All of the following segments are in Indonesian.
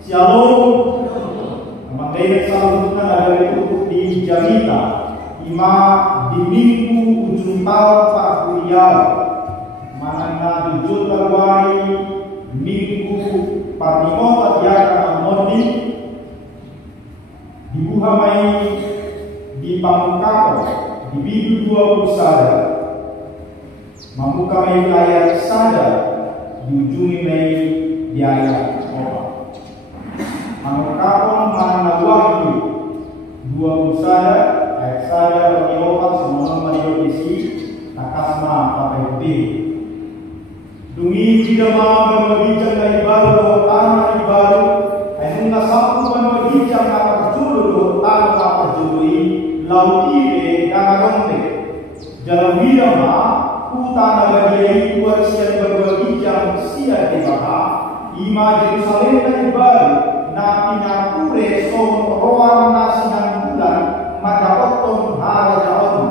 Shalom. Maka selanjutnya ada itu di Jamita, ima di minggu ujung tahun Pak Kuliah, mana di Jotawai minggu Parnimota Diakan Modi, di Buhamai, di Pamukako, di minggu 20 saja, Mamukamai ayat saja, di ujung Mei di ayat Pamukako mana Wahyu 20 saja, ayat saja bagi opat semua Mario isi takasma pakai B. Dungi tidak mau berbijak dari baru tanah di baru, ayat nasapu berbijak akan julu tanah akan jului lautire dan rompe. Jalan widama utana bagi buat siang berbijak siang di bawah, ima Yerusalem dari baru. Na pinapure som roan nasinan bulan maka oton hara jaon.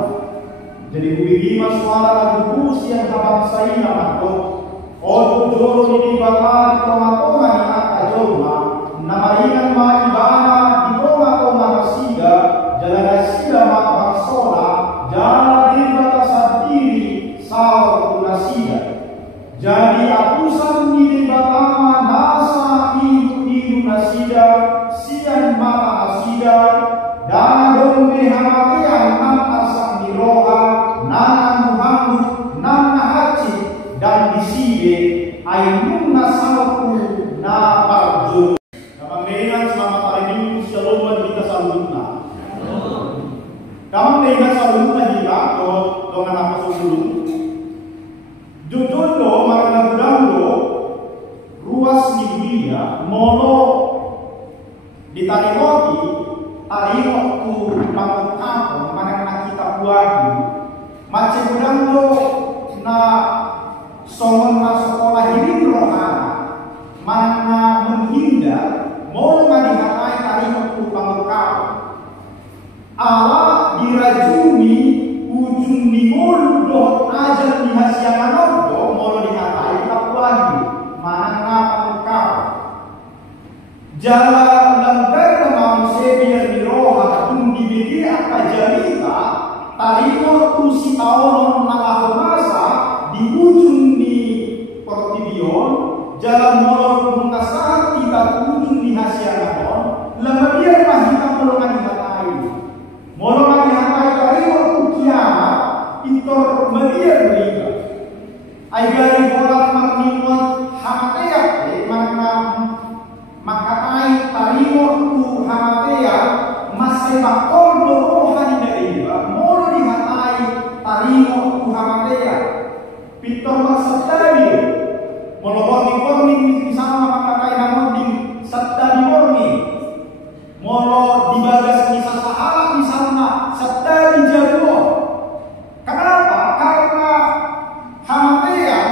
Jadi kubigima suara lagu bus yang habang saina mato. Oto joro di bakar toma-toma ni aka joma. Namaringan ma ibana di toma-toma nasiga. Jalan sida ma baksola. Jalan di batasan diri sawar nasiga. Jadi apusan di batama nasa nasida sian mata nasida dan dombe hamatian nan asam diroha nan muhammad nan haji dan diside ainun nasalku na parjo. Kamangainan selamat hari Minggu Shalom kita salutna. Kamangainan salutna kita dengan apa sebelum jodoh marana budangdo ruas di dunia mono ditari roti tari waktu pangkatapon mana kita buat macam budangdo na songon na sekolah hidup rohana mana menghindar mau menghatai tari waktu pangkatapon Allah dirajumi ujung di mulut ajar dihasiakan odo mau dihatai tak lagi mana pangkatapon jalan langgar manusia biar diroha tung diberi apa Jamita tarino tusi tahun masa di ujung di Portibion jalan molor mengasah kita ujung di Hasianapon lembaga mahita molongan dihatai molongan dihatai tarino kiamat itor media beriga aigari bola marniwat hamateak mana makatai tarimo tu hamatea masih bakol rohani dari molo dihatai tarimo tu hamatea pitor masatari molo warning misalnya makatai nama di satari warning molo dibagas kisah sahabat misalnya satari jago. Kenapa? Karena hamatea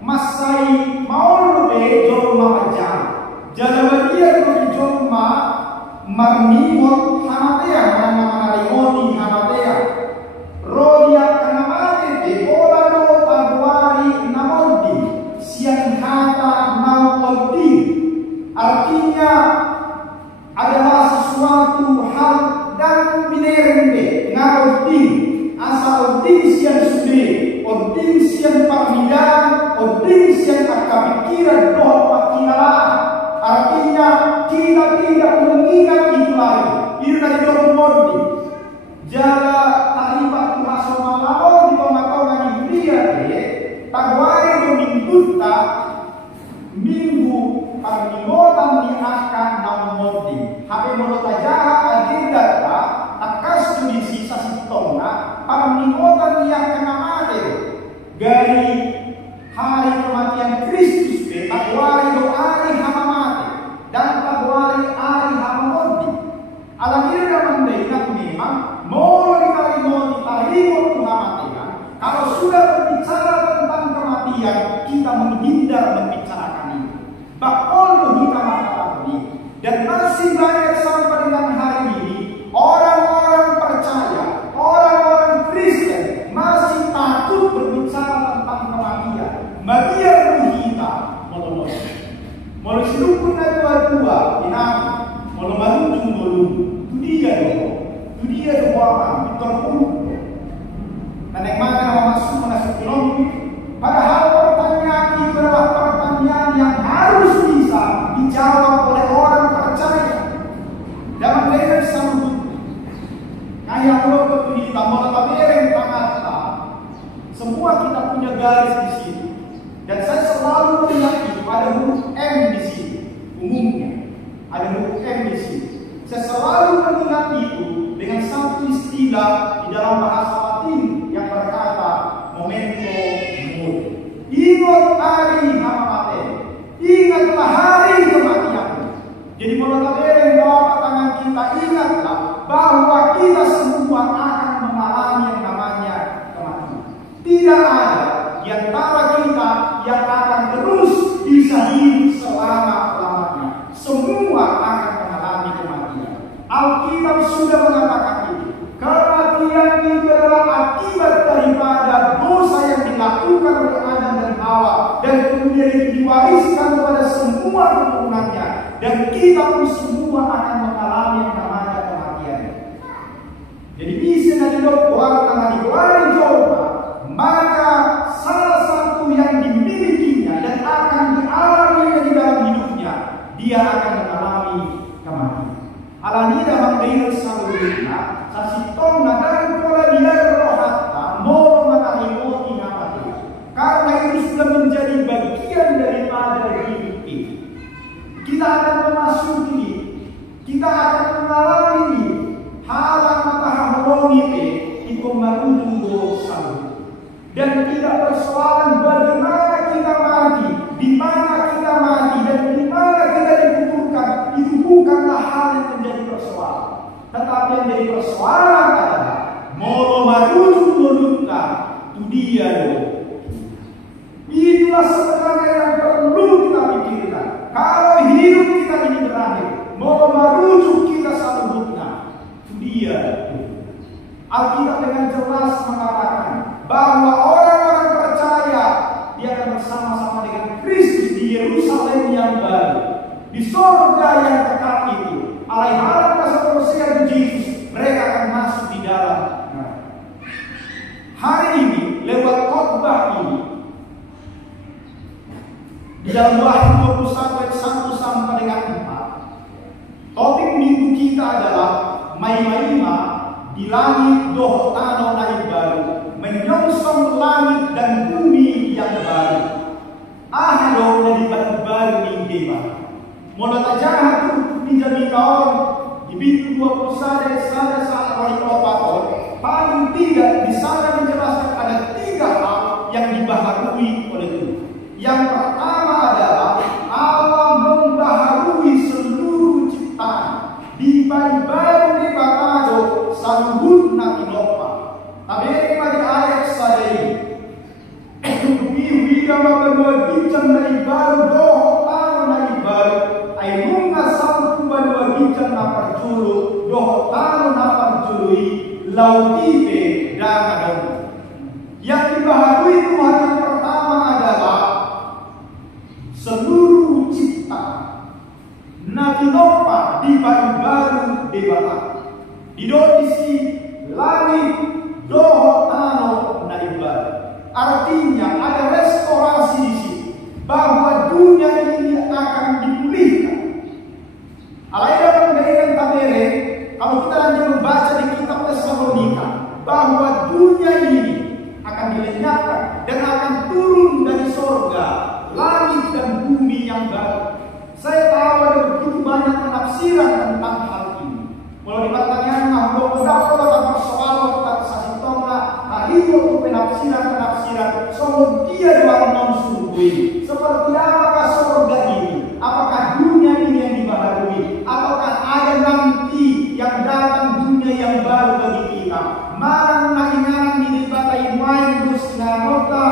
masai mau lebih jauh mawajah jalan dia dari jomma marmimot hamatea mana marimoti hamatea rodia kanamate de olano tanwari namodi siang hata namodi artinya adalah sesuatu hal dan minerende ngarodi asal odin siang sude odin siang pamidan odin siang akapikiran doa pakiran. Artinya kita tidak mengingat itu lagi. Itu dari Jormodi. Jaga taribat masomalao di tengah-tengah India tagwari domingguta minggu parnimotan di akan namodi. Hape monotajaha agenda akas kondisi sasitonga parnimotan di akan namade. Dari hari kematian Kristus tagwari doari hamamate dan tagwari ari hamamodi. Alamira mendengar memang mau dikali tarimo kematian. Kalau sudah berbicara tentang kematian, kita menghindar membicarakan itu. Bakal kita mengatakan ini dan masih banyak sampai na dua-dua inaku mau maruju dulu tu dia do apa terpuluh dan yang mana masuk film padahal pertanyaan itu adalah pertanyaan yang harus bisa dijawab oleh orang percaya dalam mereka sambut kayak lo di tamu tabirin tangata semua kita punya garis di sini dan saya selalu meyakini ada huruf M di sini umumnya ada huruf M di sini. Saya selalu mengingat itu dengan satu istilah di dalam bahasa Latin yang berkata memento mori. Ingat hari mati, ingatlah hari kematian. Jadi mulai bawa tangan kita ingatlah bahwa kita semua akan mengalami yang namanya kematian. Tidak ada di antara kita yang akan terus bisa hidup selama-lamanya. Semua akan mengalami kematian. Alkitab sudah mengatakan itu. Kematian itu adalah akibat daripada dosa yang dilakukan oleh Adam dan Hawa dan kemudian itu diwariskan kepada semua keturunannya dan kita pun semua akan mengalami yang namanya kematian. Jadi bisa dari orang coba maka salah satu yang dimilikinya dan akan dialami di dalam hidupnya dia akan mengalami kematian. Alanida manggayon sa lulina sa sitong na dan pola biar rohata mau mengalimoti namanya karena itu sudah menjadi bagian daripada hidup ini. Kita akan memasuki, kita akan mengalami halang matahamoni itu menuju salu dan tidak persoalan bagaimana kita mati, di mana kita mati dan di mana kita dikuburkan. Itu bukanlah hal yang menjadi persoalan, tetapi yang menjadi persoalan adalah mau menuju duluka itu dia loh. Itulah sebenarnya yang perlu kita pikirkan. Kalau hidup kita ini berakhir, mau merujuk kita satu hutna itu dia. Alkitab dengan jelas mengatakan bahwa orang-orang percaya dia akan bersama-sama dengan Kristus di Yerusalem yang baru, di surga yang kekal itu. Alaiharan kasih Yesus, mereka akan masuk di dalam. Hari ini lewat khotbah ini di dalam Wahyu 21 ayat 1 sampai dengan 4, topik minggu kita adalah Maima di langit doh tano naik baru, menyongsong langit dan bumi yang baru. Ahlo dari baru minggu baru. Mula tajahan tu pinjami kawan di 21 sana saat wali opaton paling tidak di sana menjelaskan ada 3 hal yang dibaharui oleh Tuhan. Yang pertama adalah Allah membaharui seluruh ciptaan di baru di bakado saluhut na kinopa. Tapi pada ayat saya ini wida mabagwa bincang dari baru doh tano dari baru ay munga satu badwa bincang na parjulu doh tano na parjului lautipe dan agamu. Yang dibaharui Tuhan yang pertama adalah seluruh cipta nakinopa di baru debata di dodisi langit doh tano nari baru. Artinya ada restorasi di sini bahwa dunia ini akan dipulihkan. Alaiya dengan tabere kalau kita lanjut membaca di kitab Tesalonika bahwa dunia ini akan dilenyapkan dan akan turun dari surga langit dan bumi yang baru. Saya tahu ada begitu banyak penafsiran tentang hal ini. Kalau dikatakan bahwa pendapat atau soal kita sasitona, itu penafsiran soal dia dalam non surga. Seperti apakah surga ini? Apakah dunia ini yang dibaharui? Ataukah ada nanti yang datang dunia yang baru bagi kita? Marang naingan ini batai main nota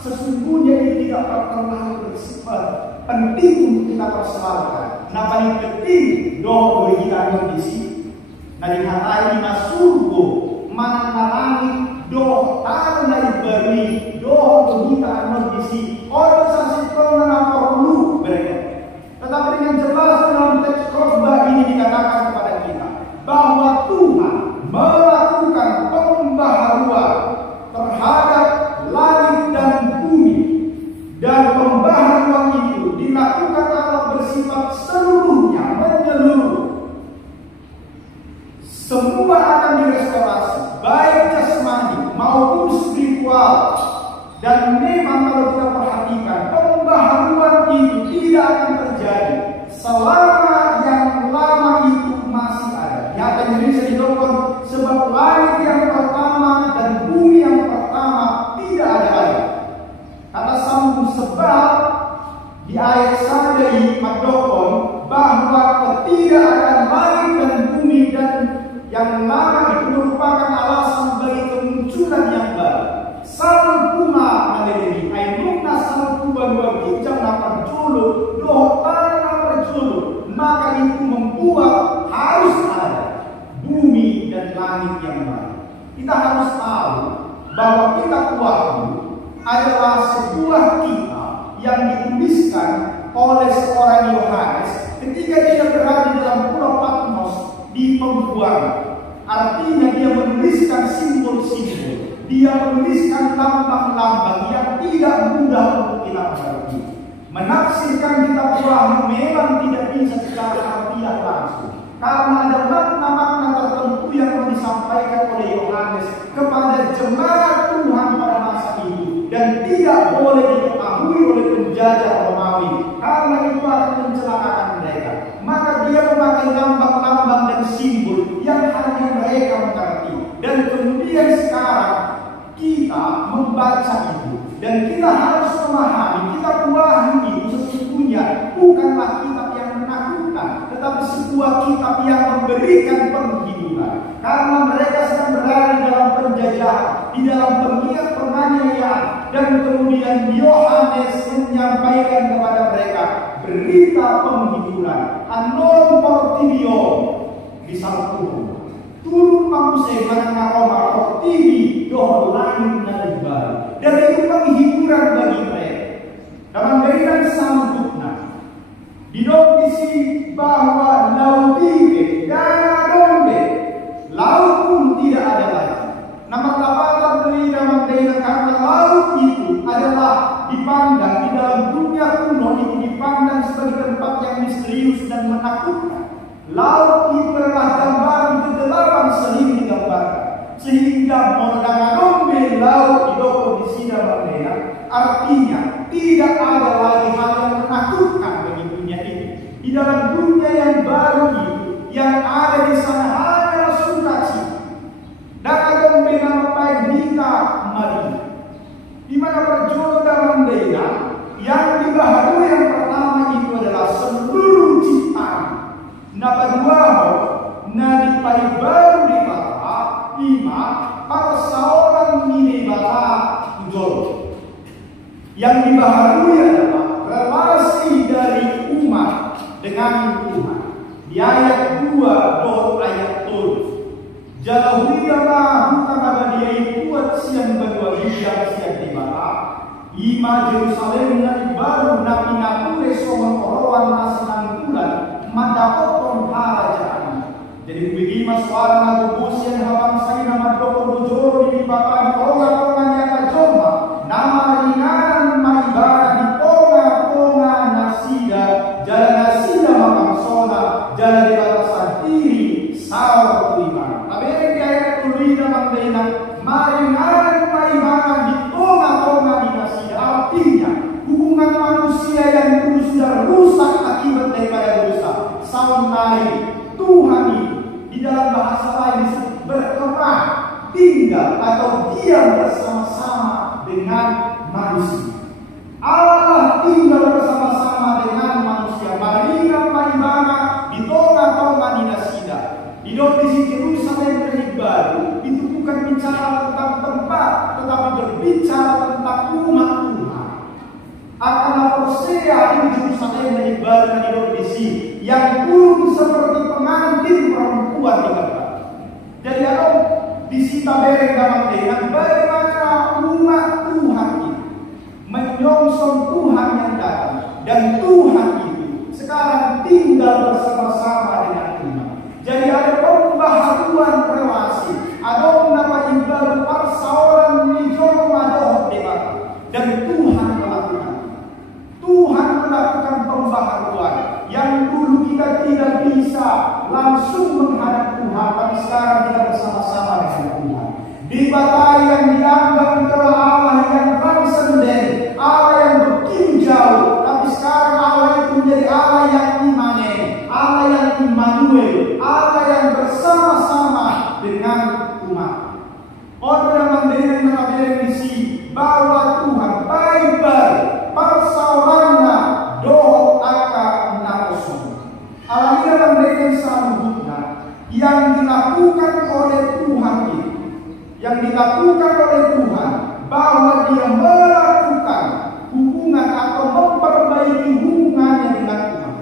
sesungguhnya ini tidak terlalu bersifat penting untuk kita persoalkan. Nah paling penting doa bagi kita kondisi. Nah dikatai masurgo manangalangi doa tahu dari beri doa bagi kita kondisi. Orang sasitron na perlu mereka. Tetapi dengan nyatakan kepada kita bahwa Tuhan melakukan pembaharuan terhadap langit dan bumi, dan pembaharuan itu dilakukan Allah bersifat seluruhnya, menyeluruh. Semua akan direstorasi, baik jasmani maupun spiritual. Dan memang kalau kita perhatikan, pembaharuan itu tidak akan terjadi selama yang lama itu masih ada. Nyata Indonesia didokon sebab langit yang pertama dan bumi yang pertama tidak ada lagi. Kata sambung sebab di ayat sadai madokon bahwa ketidakadaan langit dan bumi dan yang lama itu merupakan alasan bagi kemunculan yang baru. Salpuma naleni ainuna salpuban dua kijam napar julu dohtan napar julu, maka itu membuat harus ada bumi dan langit yang baru. Kita harus tahu bahwa kitab Wahyu adalah sebuah kitab yang dituliskan oleh seorang Yohanes ketika dia berada di dalam pulau Patmos di pembuangan. Artinya dia menuliskan simbol-simbol, dia menuliskan lambang-lambang yang tidak mudah untuk kita mengerti. Menafsirkan kitab Wahyu memang tidak bisa secara harfiah langsung, karena ada makna-makna tertentu yang disampaikan oleh Yohanes kepada jemaat Tuhan pada masa itu, dan tidak boleh diketahui oleh penjajah Romawi, karena itu akan mencelakakan mereka. Maka dia memakai lambang-lambang dan simbol yang hanya mereka mengerti. Dan kemudian sekarang kita membaca itu, dan kita harus memahami kitab Wahyu itu sesungguhnya bukanlah kitab yang menakutkan, tetapi sebuah kitab yang memberikan penghidupan. Karena mereka sedang berada dalam penjajahan, di dalam penganiayaan, dan kemudian Yohanes menyampaikan kepada mereka berita penghiburan. Anon portivion di salpun turun manusia mana Roma portivi doh langit dari baru, dan itu penghiburan bagi mereka. Dalam berikan sambutna didokisi bahwa lautike dan dombe laut pun tidak ada lagi. Nama lapatan beri dalam daerah, karena laut itu adalah dipandang di dalam dunia kuno itu dipandang sebagai tempat yang misterius dan menakutkan. Laut itu adalah gambaran kegelapan sering digambarkan, sehingga mondanganombe laut didokong di sida berdaya, artinya tidak ada lagi hal yang menakutkan bagi dunia ini. Di dalam dunia yang baru itu, yang ada di sana hanya sukacita. Dan ada menampai Nita Maria, di mana perjodohan dalam daya yang dibaharui yang pertama itu adalah seluruh ciptaan. Napa dua nadi baru di bata lima para seorang ini bata ujol. Yang dibaharui adalah relasi dari umat dengan Tuhan. Di ayat 2 ayat 7. Jalahuiyalah bukan abadiai kuat siang berdua biar siang di bawah. Ima Jerusalem nanti baru napi napure somon orowan nasenang bulan mandapotong harajaan. Jadi begini suara nabubusi yang hawang saya nama dokor bujoro di bawah di tonga nyata joma. Nama ringanan maibara di tonga nasida. Jalan nasida makam sona. Jalan di batasan diri sawar terima. Maringan maringan di tonga dinasti, artinya hubungan manusia yang dulu sudah rusak akibat daripada dosa. Sawanai Tuhan itu di dalam bahasa lain disebut berkemah, tinggal atau diam bersama-sama dengan manusia. Allah tinggal bersama-sama dengan manusia. Maringan maringan di tonga dinasti. Di Indonesia Yerusalem yang baru itu bukan bicara tentang tempat, tetapi berbicara tentang umat Tuhan. Akan Hosea di Yerusalem yang baru di Indonesia yang pun seperti pengantin perempuan di kota. Jadi kalau disita bereng dalam dengan bagaimana umat Tuhan itu menyongsong Tuhan yang datang, dan Tuhan itu sekarang tinggal bersama-sama dengan umat. kita tidak bisa langsung menghadap Tuhan, tapi sekarang kita bersama-sama dengan Tuhan. Di Batai yang dianggap adalah Allah yang transenden, Allah yang bertinjau, tapi sekarang Allah itu menjadi Allah yang imanen, Allah yang Immanuel, Allah yang bersama-sama dengan umat. Orang yang mendefinisi bahwa Tuhan Bible persoalannya doh aka nakosong. Allah dalam dengan selanjutnya yang dilakukan oleh Tuhan itu, yang dilakukan oleh Tuhan, bahwa dia melakukan hubungan atau memperbaiki hubungannya dengan Tuhan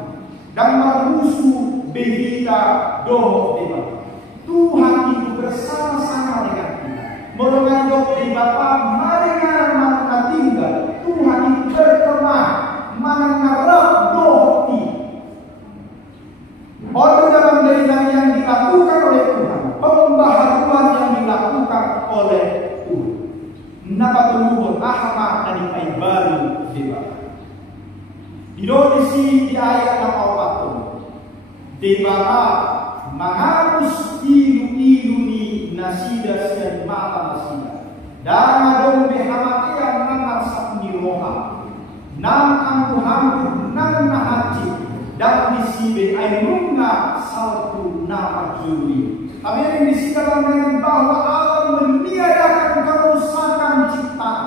dan merusuh berita doh dewa. Tuhan itu bersama-sama dengan kita. Mengajak di Bapa maringan mana tinggal. Tuhan itu berkemah mengarap doh ti. Orang dalam dirinya yang dilakukan oleh Tuhan, pembaharuan yang dilakukan oleh Tuhan. Napa peluhur ahmad dari kain baru dewa. Di di ayat 40. Dewa menghapus ilu-ilu ni nasida sian mata nasida. Dan adong behamakia nangar sakni roha. Nang angku hampir nang nahaji. Dan disibe ainunga salku napajuri. Kami yang disikakan bahwa Allah meniadakan kerusakan ciptaan,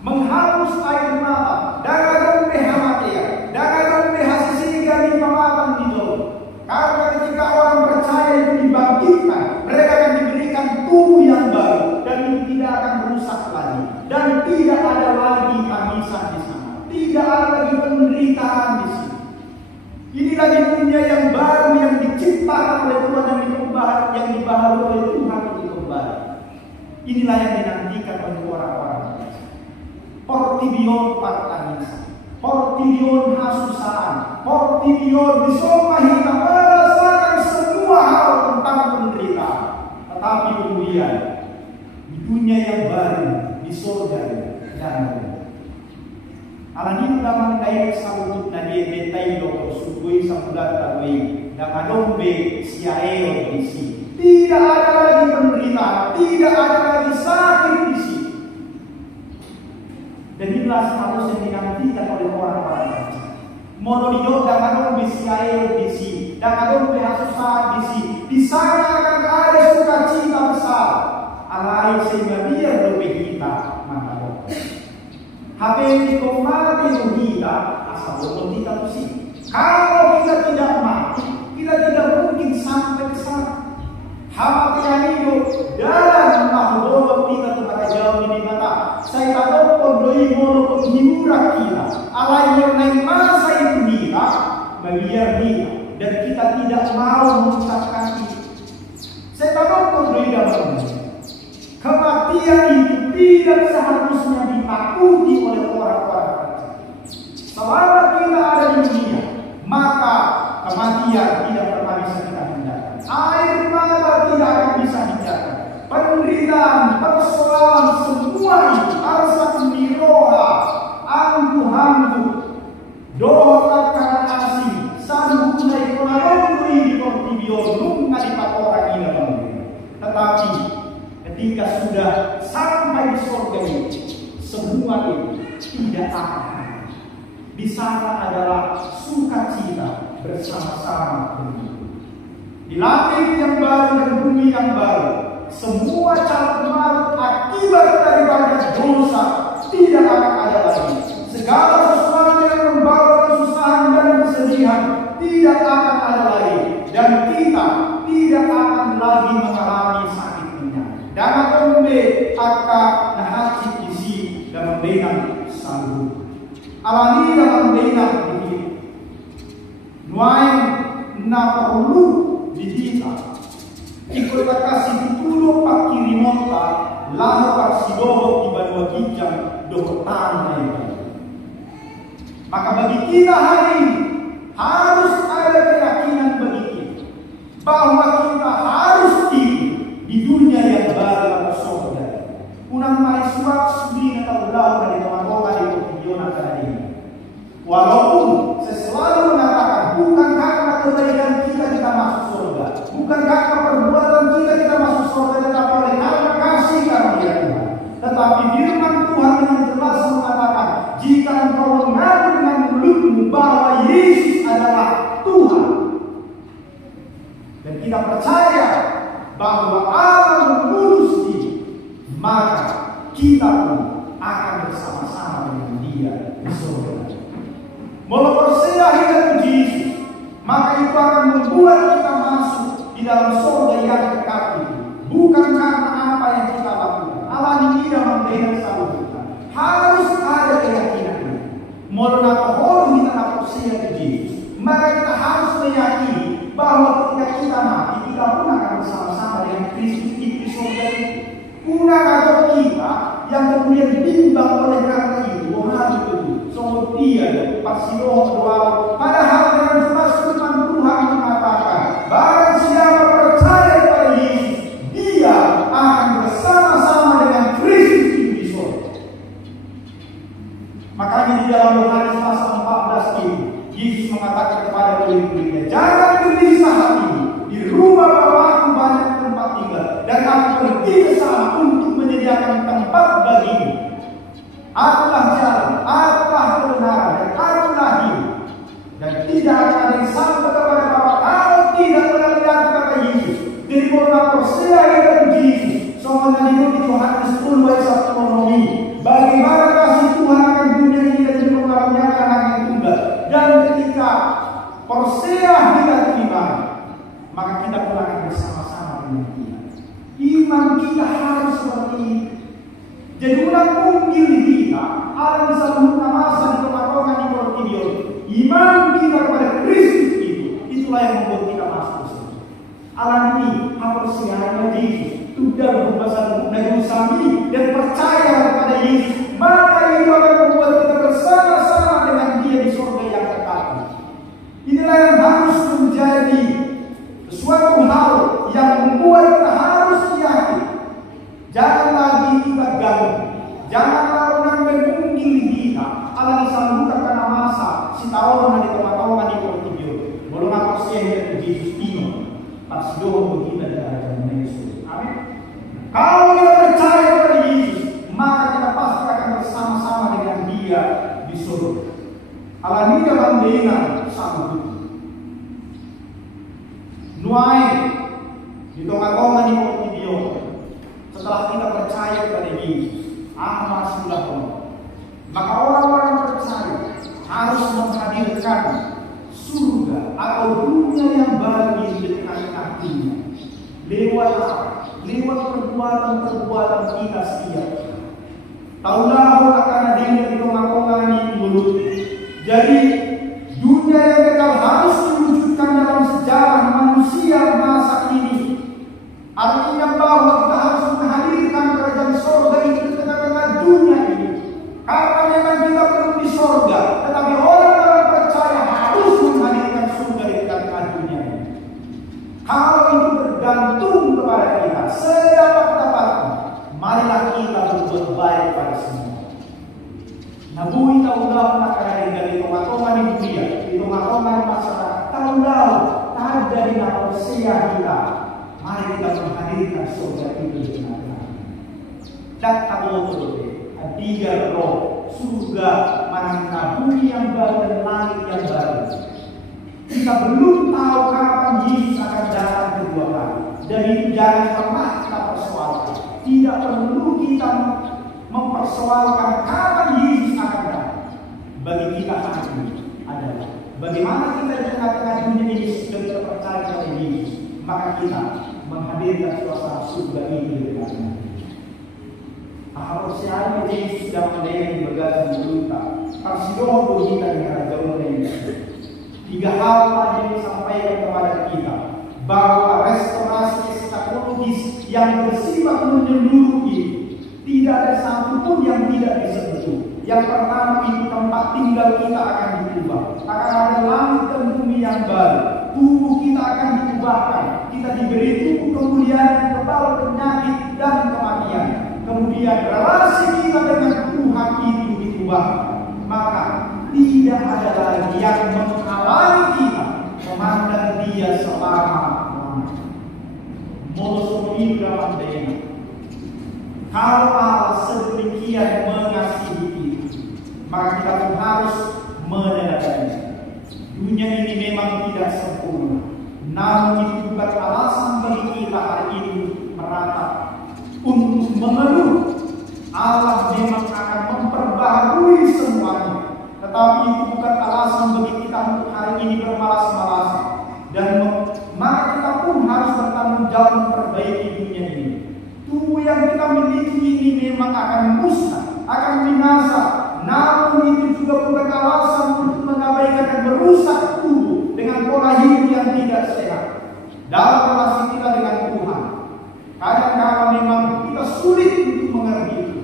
menghapus air mata, dan adong behamakia, dan adong behasisiga di pamatan di dalam. Karena ketika orang percaya itu dibangkitkan, mereka akan diberikan tubuh yang baru dan itu tidak akan merusak lagi dan tidak ada lagi tangisan di sana, tidak ada lagi penderitaan di sini. Inilah di dunia yang baru yang diciptakan oleh Tuhan dan yang dibaharui oleh Tuhan itu kembali. Inilah yang dinantikan oleh orang-orang. Portibion partanisa, portibion hasusahan, portibion disomahi merasakan semua hal tentang penderitaan. Tetapi kemudian di dunia yang baru, di surga dan Alani utaman kayo sa utot na detay do sugoi sa bulan tawai na kanombe siaeo di si. Tidak ada lagi penderitaan, tidak ada lagi sakit di sini. Dan inilah seharusnya dinantikan oleh orang-orang. Monolio dan kanombe siaeo di si, dan kanombe asusah di si. Di sana akan ada sukacita besar. Alai sehingga biar lebih kita mantap. Habis dikomati kita asal belum kita pusing. Kalau kita tidak mati, kita tidak mungkin sampai ke sana. Hati itu dalam mahdoh kita kepada jauh di mata. Saya tahu kondoi mono penghiburan kita. Allah yang naik masa itu kita, biar kita dan kita tidak mau mengucapkan itu. Saya tahu kondoi dalam kematian itu tidak seharusnya ditakuti oleh orang-orang. Selama kita ada di dunia, maka kematian tidak pernah bisa kita hindarkan. Air mata tidak akan bisa hindarkan. Penderitaan, persoalan, semua itu arsak miroha, anggu-anggu, doa karena asing, sanunai pengarondui di portibio, nunga di patora ina bangga. Tetapi ketika sudah sampai di surga ini, semua itu tidak akan. Di sana adalah sukacita bersama-sama begitu. Di langit yang baru dan bumi yang baru, semua campur akibat daripada dosa tidak akan ada lagi. Segala sesuatu yang membawa kesusahan dan kesedihan tidak akan ada lagi, dan kita tidak akan lagi mengalami sakit. Dan atombe aka nahacik isi dan membenang sanggup. Alani dalam benang begitu. Nuain na perlu didita. Ikut kasih ditulung pak kiri monta, lalu parsidoho di banua kijang dohotan mereka. Maka bagi kita hari ini harus ada keyakinan bagi kita bahwa kita harus di dunia yang baru atau surga. Unang maisuat sudi na taulau dari teman-teman di video nakala ini. Walaupun saya selalu mengatakan bukan karena dan kita percaya bahwa Allah mengutus Dia, maka kita pun akan bersama-sama dengan Dia di surga. Mau percaya hidup Yesus, maka itu akan membuat kita masuk di dalam surga yang kekal itu. Bukan karena apa yang kita lakukan. Allah tidak memberikan selalu kita. Harus ada keyakinan. Mau apa kita percaya ke Yesus, maka kita harus meyakini bahwa ketika kita mati, kita pun akan bersama-sama dengan Kristus di surga itu. Bukan atau kita yang kemudian bimbang oleh karena itu, soal dia pasti doa. Padahal dengan jelas firman Tuhan mengatakan, barang siapa percaya pada Yesus, dia akan bersama-sama dengan Kristus di surga. Makanya di dalam Yohanes pasal 14 ini, Yesus mengatakan kepada murid-muridnya, jangan gelisah hati, di rumah Bapa-Ku banyak tempat tinggal, dan Aku pergi ke sana untuk menyediakan tempat bagimu. Akulah jalan, akulah kebenaran, dan akulah hidup. Dan tidak akan ada yang sampai kepada Bapa kalau tidak melalui kata Yesus. Jadi kalau percaya kepada Yesus, soalnya di Yohanes 10 ayat 1 ini, bagaimana kasih Tuhan akan dunia ini dan mengaruniakan Anak yang tunggal. Dan ketika percaya kita terima, maka kita pun akan bersama-sama dengan Dia. Iman kita harus seperti ini. Jadi bukan mungkin kita Allah bisa membuka masa di tengah-tengah di Portidion. Iman kita kepada Kristus itulah yang membuat kita masuk. Allah ini percaya Yesus, sudah berbahasa negusami dan percaya kepada Yesus, maka itu akan membuat kita bersama-sama dengan Dia di surga yang kekal. Inilah yang harus menjadi suatu hal yang membuat kita harus yakin. Jangan lagi kita gabung. Janganlah orang bermungkin kita Allah disambutkan karena masa si tahun di tengah-tengah di Portidio. Belum apa sih yang Yesus ini pas doa kita dari Yesus. Amin. Kalau kita percaya pada Yesus, maka kita pasti akan bersama-sama dengan Dia di surga. Allah ini dalam dengan sambut. Nuai di tengah-tengah di Portidio. Setelah kita percaya kepada Yesus, amal sudah penuh. Maka orang-orang percaya harus menghadirkan surga atau dunia yang baru di tengah-tengahnya. Lewat perbuatan kita setiap. Tahulah akan adanya di tengah-tengah ini mulut. Jadi dunia yang kekal harus diwujudkan dalam sejarah manusia masa ini. Artinya bahwa kita harus menghadirkan kerajaan surga itu di tengah-tengah dunia ini. Karena memang kita perlu di surga, tetapi orang-orang percaya harus menghadirkan surga di tengah-tengah dunia ini. Kalau itu bergantung kepada kita, sedapat-dapatnya, marilah kita berbuat baik pada semua. Namun tahulah akan dari tengah-tengah di dunia, di tengah-tengah masyarakat, tahulah tak ada di manusia kita. Mari kita menghadirkan surga itu di tengah-tengah. Dan tiga roh, surga, mana bumi yang baru dan langit yang baru. Kita belum tahu kapan Yesus akan datang kedua kali. Jadi jangan pernah kita persoalkan. Tidak perlu kita mempersoalkan kapan Yesus akan datang. Bagi kita hari ini adalah bagaimana kita di tengah-tengah dunia ini sudah kita percaya pada Yesus, maka kita menghadirkan suasana surga ini di tengah-tengah. Harus siapa Yesus sudah mendengar di bagasi berita. Kasih doa kita dengan jauh ini. Tiga hal tadi yang disampaikan kepada kita, bahwa restorasi eskatologis yang bersifat menyeluruh ini tidak ada satupun yang tidak bisa betul. Yang pertama itu tempat tinggal kita akan diubah. Akan ada langit dan bumi yang baru. Tubuh kita akan diubahkan. Kita diberi tubuh kemuliaan, kebal penyakit dan kematian. Kemudian relasi kita dengan Tuhan itu diubahkan. Maka tidak ada lagi yang menghalangi kita memandang Dia selama-lamanya. Mosul dalam dena. Kalau Allah sedemikian mengasihi kita, maka kita pun harus menyadari dunia ini memang tidak sempurna. Namun itu bukan Allah memang akan memperbaharui semuanya. Tetapi itu bukan alasan bagi kita untuk hari ini bermalas-malasan. Dan maka kita pun harus bertanggung jawab memperbaiki dunia ini. Tubuh yang kita miliki ini memang akan musnah, akan binasa. Namun itu juga bukan alasan untuk mengabaikan dan merusak tubuh dengan pola hidup yang tidak sehat. Dalam relasi kita dengan Tuhan, kadang-kadang memang kita sulit untuk mengerti itu.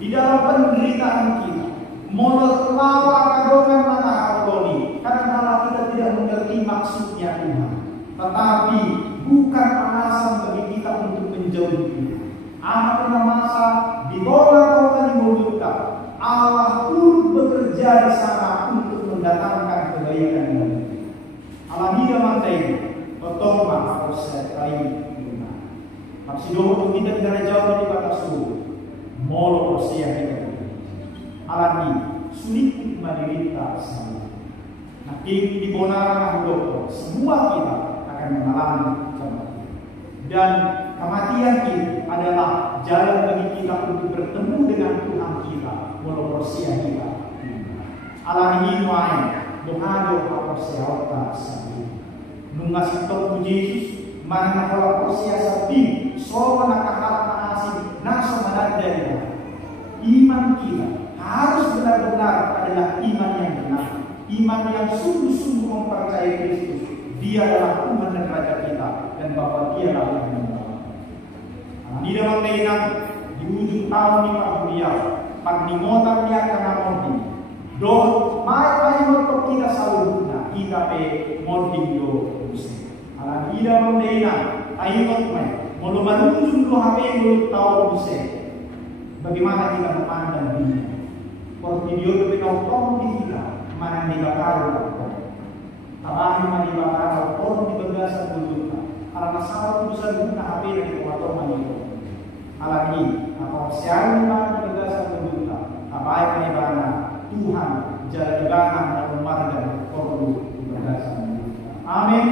Di dalam penderitaan kita, melawa kadongan mana hargoni, kadang-kadang kita tidak mengerti maksudnya Tuhan. Tetapi bukan alasan bagi kita untuk menjauhi Tuhan. Ada masa di bawah di mulut Allah pun bekerja di sana untuk mendatangkan kebaikan dari Allah dia mantai otoma proses lain. Maksud doa kita tidak jauh dari batas suhu. Molo proses kita. Alami sulit menderita sama. Nanti di bonaran doa semua kita akan mengalami kematian. Dan kematian itu adalah jalan bagi kita untuk bertemu dengan Tuhan kita. Molo proses kita. Alami main doa proses kita sabi. Nungas itu Yesus mana kalau proses sabi. So nakaharap na asing nasa manadaya. Iman kita harus benar-benar adalah iman yang benar. Iman yang sungguh-sungguh mempercayai Kristus. Dia adalah Tuhan dan Raja kita. Dan bahwa dia adalah yang membawa. Di dalam mainan di ujung tahun ni Pak Beliau. Pagningotan niya kanamon din. Do, may untuk kita selalu guna. Kita pe moding do. Alam di dalam mainan ayot may. Mulu manunjung lo HP mulut tahu bisa. Bagaimana kita memandang dunia? Portidio pinotong di kita mana dibakar tabahin mana dibakar orang di bagasan dulu. Alam masalah urusan guna HP yang dikuatkan manito. Alam ini apa siang mana di bagasan dulu. Tabahin mana dibakar Tuhan jalan ibadah dan marga perlu di bagasan dulu. Amin.